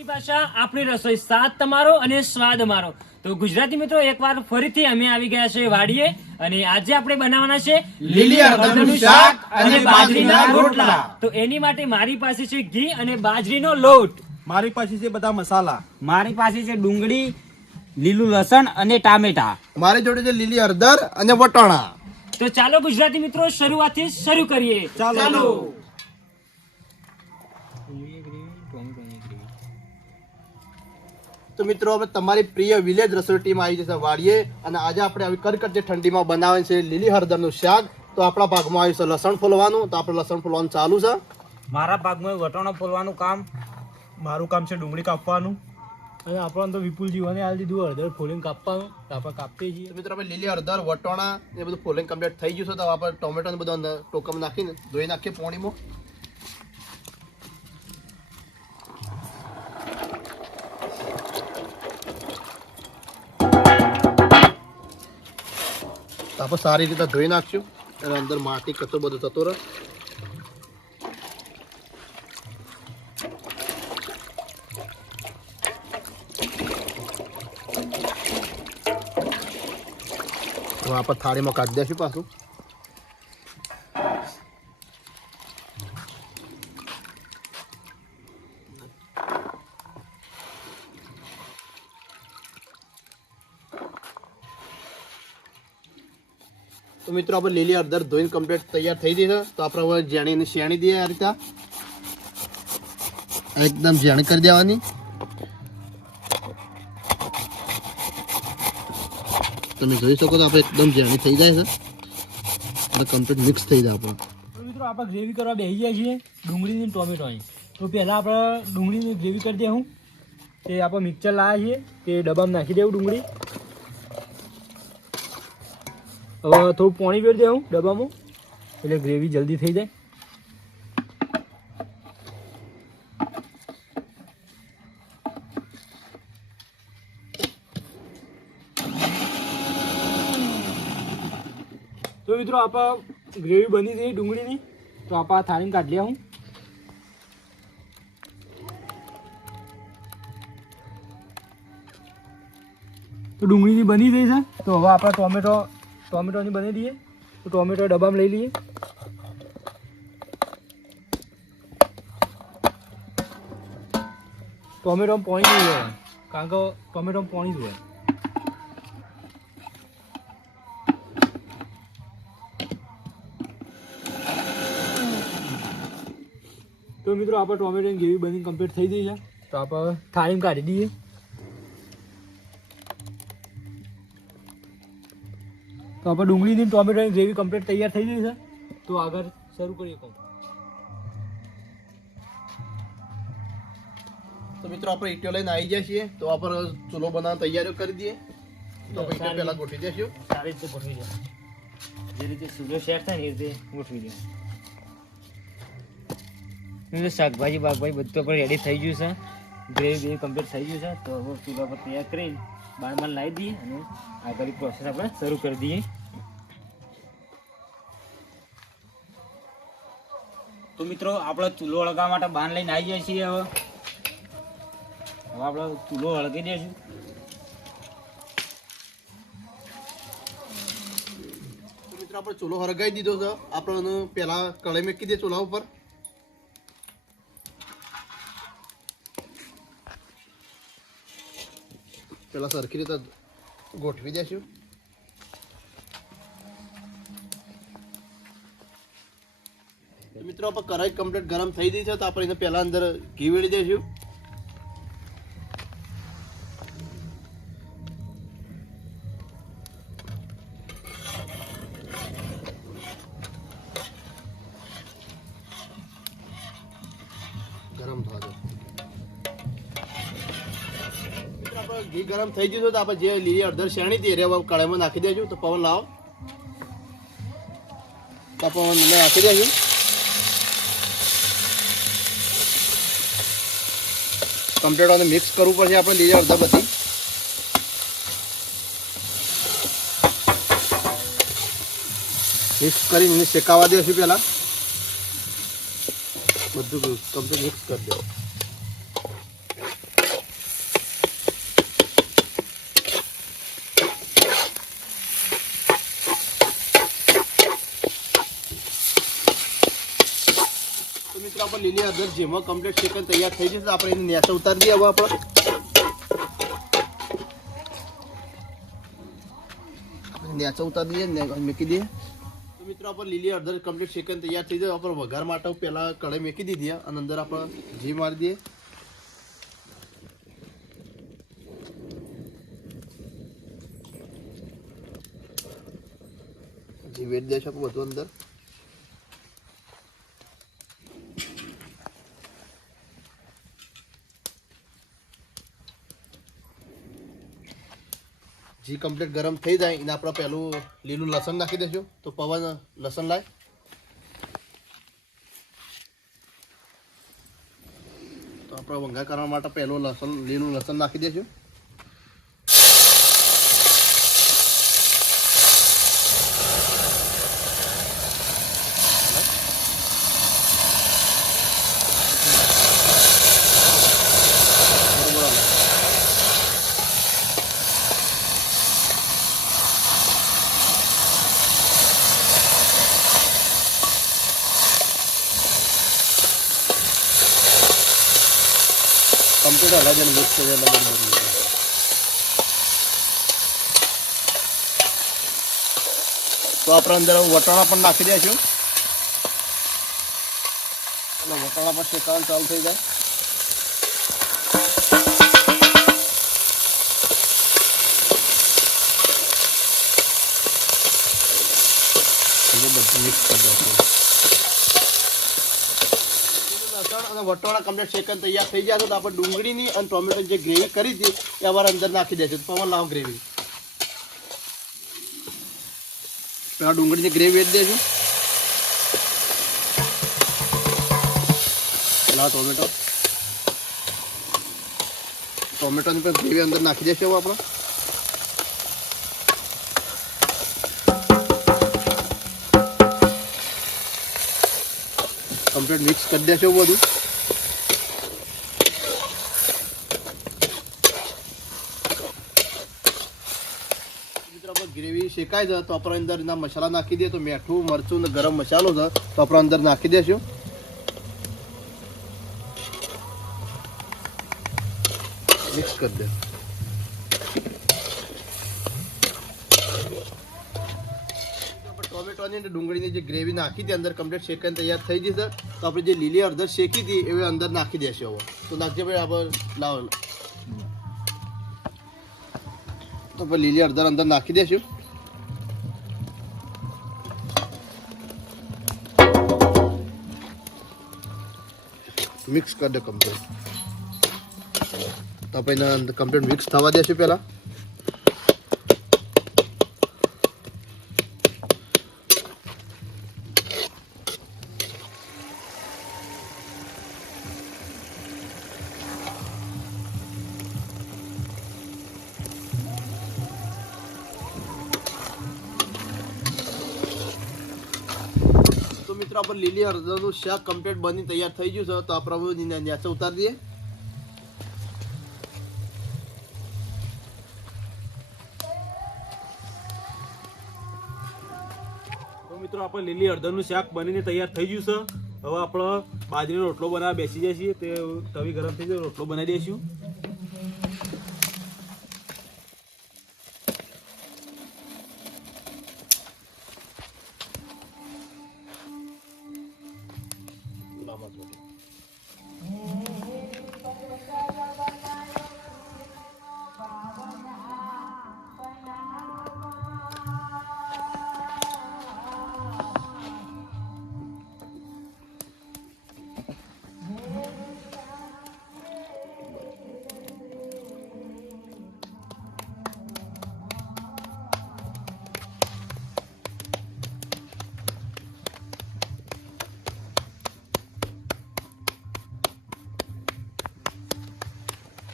આપણી ભાષા, આપણી રસોઈ, સાથ તમારો અને સ્વાદ અમારો. તો ગુજરાતી મિત્રો, એકવાર ફરીથી અમે આવી ગયા છે વાડીએ, અને આજે આપણે બનાવવાના છે લીલી હળદરનું શાક અને બાજરીના રોટલા. તો એની માટે મારી પાસે છે ઘી અને બાજરીનો લોટ. મારી પાસે છે બધા મસાલા. મારી પાસે છે ડુંગળી, લીલું લસણ અને ટામેટા. મારી જોડે છે લીલી હળદર અને વટાણા. તો ચાલો ગુજરાતી મિત્રો, શરૂઆતથી શરૂ કરીએ. ચાલો. તો મિત્રો, હવે તમારી પ્રિય વિલેજ રસોઈ ટીમ આવી જશે વાડીએ, અને આજે આપણે આવી કડકડતી ઠંડીમાં બનાવે છે લીલી હળદરનું શાક. તો આપણા ભાગમાં આવ્યું છે લસણ ફોલવાનું. તો આપણે લસણ ફોલવાનું ચાલુ છે. મારા ભાગમાં વટાણા ફોલવાનું કામ. મારું કામ છે ડુંગળી કાપવાનું. અને આપણને તો વિપુલજી અને આલ દીધું હળદર ફોલીને કાપવાનું. તો આપણે કાપીએ છીએ. તો મિત્રો, આપણે લીલી હળદર વટાણા એ બધું ફોલિંગ કમ્પ્લીટ થઈ ગયું છે. તો આપણે ટોમેટો ને બધું અંદર ટોકરમાં નાખીને ધોઈ નાખીએ પાણીમાં. તો આપણે સારી રીતે ધોઈ નાખશું, અને અંદર માટી કચરો બધું થતો રહે. હવે આપણે થાળીમાં કાઢી દઈશું પાછું. તો મિત્રો, આપણે લીલી હળદર ધોઈને કમ્પ્લીટ તૈયાર થઈ ગઈ છે. તો આપણે હવે ઝીણી શેણી દઈએ. આ રીતે એકદમ ઝીણી કરી દેવાની. તમે જોઈ શકો તો આપણે એકદમ ઝીણી થઈ જાય છે, અને કમ્પ્લીટ મિક્સ થઈ જાય આપણે. તો મિત્રો, આપણે ગ્રેવી કરવા બેસી જાય છીએ ડુંગળીની અને ટોમેટોની. તો પહેલાં આપણે ડુંગળીની ગ્રેવી કરી દઉં. તે આપણે મિક્સર લાવ્યા છીએ, તે ડબ્બામાં નાખી દેવું ડુંગળી. હવે થોડું પાણી વેરી દેવું ડબ્બામાં, એટલે ગ્રેવી જલ્દી થઈ જાય. તો મિત્રો, આપણે ગ્રેવી બની ગઈ ડુંગળીની. તો આપણે થાળીને કાઢી લઉં. તો ડુંગળીની બની ગઈ છે. તો હવે આપણે ટોમેટોની બની દઈએ. તો ટોમેટો ડબ્બામાં લઈ લઈએ. ટોમેટોમાં પાણી નહીં હોય, કારણ કે ટોમેટોમાં પાણી જ હોય. તો મિત્રો, આપણે ટોમેટોની ગ્રેવી બની કમ્પ્લીટ થઈ ગઈ છે. તો આપણે થાળીમાં કાઢી દઈએ. તો આપણે ડુંગળીની ટોમેટોની ગ્રેવી કમ્પ્લીટ તૈયાર થઈ ગઈ છે. તો આગળ શરૂ કરીએ. કહું તો મિત્રો, આપણે ઈંટો લઈને આવી જાય છીએ. તો આપણે ચૂલો બનાવવાની તૈયારીઓ કરી દઈએ. તો આપણે ઈંટો પહેલા ગોઠવી દઈશું. સારી રીતે ગોઠવી દે, જે રીતે સૂર્ય સેટ થાય ને એ રીતે ગોઠવી દે. શાકભાજી બાકભાજી બધું પણ રેડી થઈ ગયું છે. ગ્રેવી બેવી કમ્પ્લીટ થઈ ગયું છે. તો હવે ચૂલા પર તૈયાર કરીને બારમાં લાવી દઈએ, અને આગળની પ્રોસેસ આપણે શરૂ કરી દઈએ. તો મિત્રો, આપણે ચૂલો હળગાવવા માટે બાન લઈને આવી જાય છીએ. હવે આપણે ચૂલો હળગી દઈશું. તો મિત્રો, આપણે ચૂલો હરગાઈ દીધો છે. આપણે પહેલા કઢાઈ મૂકી દઈએ ચૂલા ઉપર. પેલા સરખી રીતે ગોઠવી દેશું. મિત્રો, આપણે કઢાઈ કમ્પ્લીટ ગરમ થઈ ગઈ છે. તો આપણે એને પહેલા અંદર ઘી વેળી દઈશું. ગરમ થવા દો. ઘી ગરમ થઈ ગયું છે. તો આપણે જે લીલી હળદર શેણી હતી એ કઢાઈમાં નાખી દેજો. તો પવન લાવો. તો પવન નાખી દેજો. કમ્પ્લીટ મિક્સ કરવું પડશે આપણે લીલી હળદર બધી. મિક્સ કરીને શેકાવા દેશું પહેલા. બધું કમ્પ્લીટ મિક્સ કરી દો. તો મિત્રો આપણે લીલી હળદર જેમાં કમ્પ્લીટ શેકન તૈયાર થઈ જશે આપણે એને નેચા ઉતારી દઈએ. હવે આપણે નેચા ઉતારી દઈએ ને મૂકી દઈએ. તો મિત્રો આપણે લીલી હળદર કમ્પ્લીટ શેકન તૈયાર થઈ જાય. આપણે વઘાર માટે પહેલા કઢાઈ મૂકી દીધી અને અંદર આપણે ઘી મારી દઈએ. ઘી વેચ દેશું આપણે બધું અંદર. ઘી કમ્પ્લીટ ગરમ થઈ જાય એને આપણે પહેલું લીલું લસણ નાખી દઈશું. તો પવન લસણ લાય. તો આપણે વંગા કરવા માટે પહેલું લીલું લસણ નાખી દઈશું. કમ્પ્લીટ હલાવી દે મિક્સ કરી દે. તો આપણે અંદર વટાણા પણ નાખી દઈશું. એટલે વટાણા પણ શેકાવાનું ચાલુ થઈ જાય. બધું મિક્સ કરી દઈશું. અને વટાણા કમ્પ્લીટ શેકન તૈયાર થઈ જાય તો આપણે ડુંગળીની અને ટોમેટો જે ગ્રેવી કરી હતી એ અમારે અંદર નાખી દઈશું. પવન લાવ ગ્રેવી. પેલા ડુંગળીની ગ્રેવી વેચ દઈશું. પેલા ટોમેટોની પણ ગ્રેવી અંદર નાખી દઈશું આપણે. કમ્પ્લીટ મિક્સ કરી દેશું બધું. ગ્રેવી શેકાય છે તો આપણે અંદર એના મસાલા નાખી દઈએ. તો મીઠું મરચું ને ગરમ મસાલો છે તો આપણે અંદર નાખી દઈશું. મિક્સ કરી દે. ટોમેટોની અને ડુંગળીની જે ગ્રેવી નાખી હતી અંદર કમ્પ્લીટ શેકન તૈયાર થઈ જશે. તો આપણે જે લીલી હળદર શેકી હતી એ અંદર નાખી દેશે. હવે તો નાખજે ભાઈ. આપણે લાવ તો આપણે લીલી હળદર અંદર નાખી દઈશું. મિક્સ કરી દે કમ્પ્લીટ. તો આપણે એના અંદર કમ્પ્લીટ મિક્સ થવા દેશું પહેલાં. તો મિત્રો આપણે લીલી હળદરનું શાક કમ્પ્લીટ બની તૈયાર થઈ ગયું છે. તો આપણે નીચે ઉતારી દઈએ. તો મિત્રો આપણે લીલી હળદરનું શાક બનીને તૈયાર થઈ ગયું છે. હવે આપણે બાજરીનો રોટલો બનાવવા બેસી જાય છીએ. તે તવી ગરમ થઈ જાય રોટલો બનાવી દઈશું.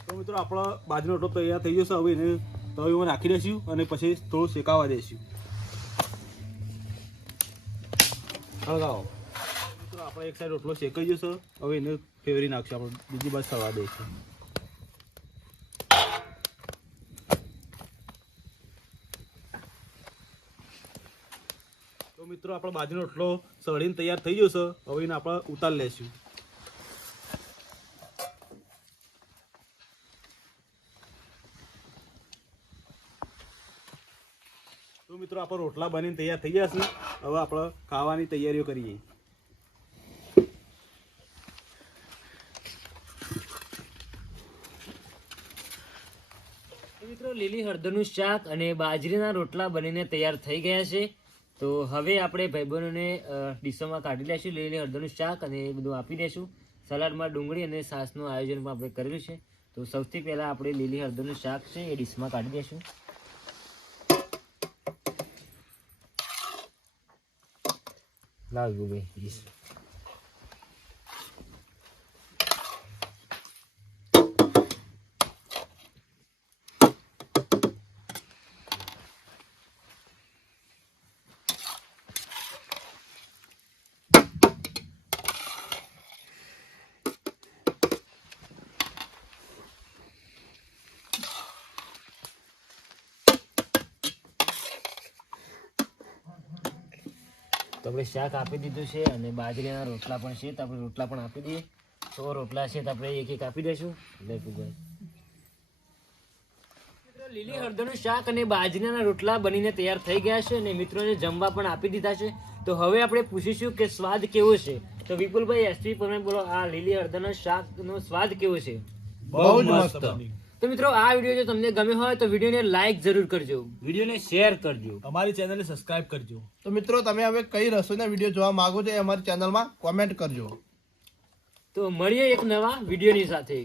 તો મિત્રો આપણો બાજરીનો રોટલો તૈયાર થઈ જશે. હવે એને તવીમાં નાખી દઈશું અને પછી થોડું શેકાવા દઈશું. હળગાવો મિત્રો આપણે એક સાઈડ રોટલો શેકાઈ જશે. હવે એને ફેવરી નાખશું. આપણે બીજી બાજુ સળવા દઈશું. તો મિત્રો મિત્રો આપણો બાજરીનો રોટલો સળીને તૈયાર થઈ ગયો છે. હવે એને આપણે ઉતારી લેશું. તો મિત્રો આપણો રોટલા બનીને તૈયાર થઈ ગયા છે. હવે આપણે ખાવાની તૈયારીઓ કરીએ. મિત્રો લીલી હળદરનું શાક અને બાજરીના રોટલા બનીને તૈયાર થઈ ગયા છે. તો હવે આપણે ભાઈબંધોને ડીશોમાં કાઢી લેશું. લીલી હળદરનું શાક અને એ બધું આપી દઈશું. સલાડમાં ડુંગળી અને છાશનું આયોજન પણ આપણે કરેલું છે. તો સૌથી પહેલાં આપણે લીલી હળદરનું શાક છે એ ડીશમાં કાઢી દઈશું. લાવ્યું ભાઈ ડીશ. તો આપણે શાક આપી દીધું છે અને બાજરીના રોટલા પણ છે. તો આપણે રોટલા પણ આપી દઈએ. તો રોટલા છે તો આપણે એક એક આપી દઈશું. લીલી હળદરનું શાક અને બાજરીના રોટલા બનીને તૈયાર થઈ ગયા છે અને મિત્રોને જમવા પણ આપી દીધા છે. તો હવે આપણે પૂછીશું કે સ્વાદ કેવો છે. તો વિપુલભાઈ એસટી પરમાર બોલો, આ લીલી હળદરના શાકનો સ્વાદ કેવો છે? બહુ જ મસ્ત. તો મિત્રો આ વિડીયો જો તમને ગમ્યો હોય તો વિડીયોને લાઈક જરૂર કરજો. વિડીયોને શેર કરજો. અમારી ચેનલને સબસ્ક્રાઇબ કરજો. તો મિત્રો તમે હવે કઈ રસોઈના વિડીયો જોવા માંગો છો એ અમારી ચેનલમાં કોમેન્ટ કરજો. તો મળીએ એક નવા વિડીયોની સાથે.